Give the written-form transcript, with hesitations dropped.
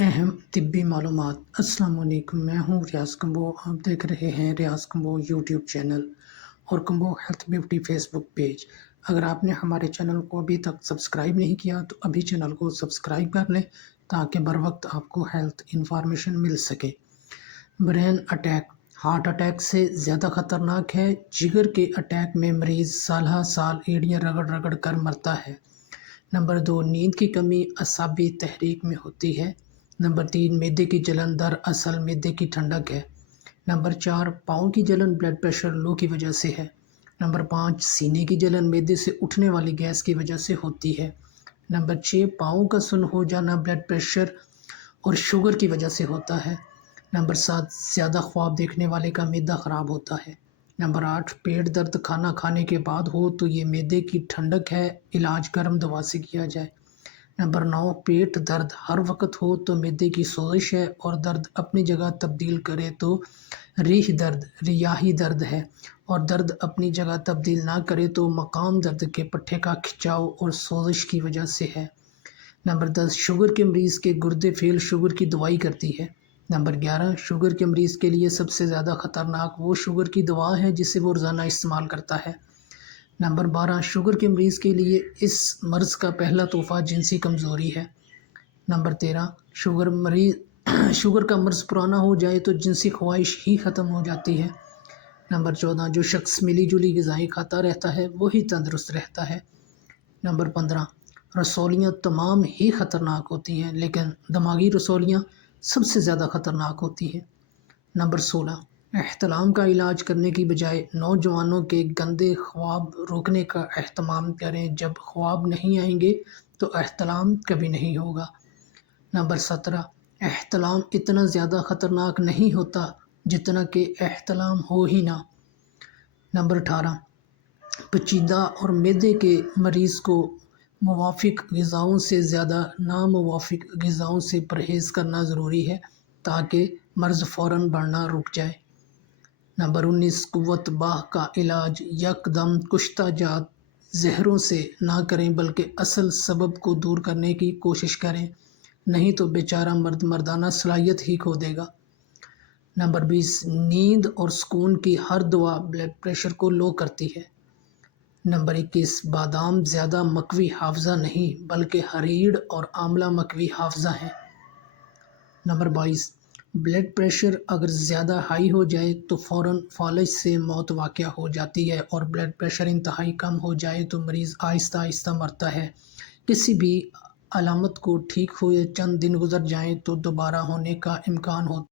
अहम तिब्बी मालूमात। अस्सलाम वालेकुम, मैं हूँ रियाज़ कम्बो। आप देख रहे हैं रियाज़ कम्बो यूट्यूब चैनल और combo health beauty Facebook page. अगर आपने हमारे चैनल को अभी तक सब्सक्राइब नहीं किया तो अभी चैनल को सब्सक्राइब कर लें ताकि बर वक्त आपको हेल्थ इंफॉर्मेशन मिल सके। ब्रेन अटैक हार्ट अटैक से ज़्यादा ख़तरनाक है। जिगर के अटैक में मरीज़ साल साल एड़ियाँ रगड़ रगड़ कर मरता है। नंबर 2, नींद की कमी असाबी तहरीक में होती है। नंबर 3, मैदे की जलन दरअसल मैदे की ठंडक है। नंबर 4, पाँव की जलन ब्लड प्रेशर लो की वजह से है। नंबर 5, सीने की जलन मैदे से उठने वाली गैस की वजह से होती है। नंबर 6, पाँव का सुन्न हो जाना ब्लड प्रेशर और शुगर की वजह से होता है। नंबर 7, ज़्यादा ख्वाब देखने वाले का मैदा ख़राब होता है। नंबर 8, पेट दर्द खाना खाने के बाद हो तो ये मैदे की ठंडक है, इलाज गर्म दवा से किया जाए। नंबर 9, पेट दर्द हर वक्त हो तो मैदे की सोजिश है और दर्द अपनी जगह तब्दील करे तो रीह दर्द रियाही दर्द है और दर्द अपनी जगह तब्दील ना करे तो मकाम दर्द के पट्टे का खिंचाव और सोजिश की वजह से है। नंबर 10, शुगर के मरीज़ के गुर्दे फेल शुगर की दवाई करती है। नंबर 11, शुगर के मरीज़ के लिए सबसे ज़्यादा ख़तरनाक वो शुगर की दवा है जिसे वो रोज़ाना इस्तेमाल करता है। नंबर 12, शुगर के मरीज़ के लिए इस मर्ज़ का पहला तोहफ़ा जिनसी कमज़ोरी है। नंबर 13, शुगर का मर्ज़ पुराना हो जाए तो जिनसी ख्वाहिश ही ख़त्म हो जाती है। नंबर 14, जो शख्स मिली जुली ग़िज़ाएँ खाता रहता है वही तंदुरुस्त रहता है। नंबर 15, रसौलियाँ तमाम ही ख़तरनाक होती हैं लेकिन दिमागी रसौलियाँ सबसे ज़्यादा ख़तरनाक होती हैं। नंबर 16, एहतलाम का इलाज करने की बजाय नौजवानों के गंदे ख्वाब रोकने का एहतमाम करें। जब ख्वाब नहीं आएंगे तो एहतलाम कभी नहीं होगा। नंबर 17, एहतलाम इतना ज़्यादा ख़तरनाक नहीं होता जितना कि एहतलाम हो ही ना। नंबर 18, पेचीदा और मैदे के मरीज़ को मुवाफ़िक ग़िज़ाओं से ज़्यादा नामुवाफ़िक ग़िज़ाओं से परहेज़ करना ज़रूरी है ताकि मर्ज़ फ़ौरन बढ़ना रुक जाए। नंबर 19, क़ुव्वत बाह का इलाज यकदम कुश्ता जात ज़हरों से ना करें बल्कि असल सबब को दूर करने की कोशिश करें, नहीं तो बेचारा मर्द मर्दाना सलाहियत ही खो देगा। नंबर 20, नींद और सुकून की हर दवा ब्लड प्रेशर को लो करती है। नंबर 21, बादाम ज़्यादा मकवी हाफ़ज़ा नहीं बल्कि हरीड़ और आंवला मकवी हाफ़ज़ा है। नंबर 22, ब्लड प्रेशर अगर ज़्यादा हाई हो जाए तो फ़ौरन फ़ालिज से मौत वाक़या हो जाती है और ब्लड प्रेशर इंतहाई कम हो जाए तो मरीज़ आहिस्ता आहिस्ता मरता है। किसी भी अलामत को ठीक हुए चंद दिन गुज़र जाएं तो दोबारा होने का इम्कान होता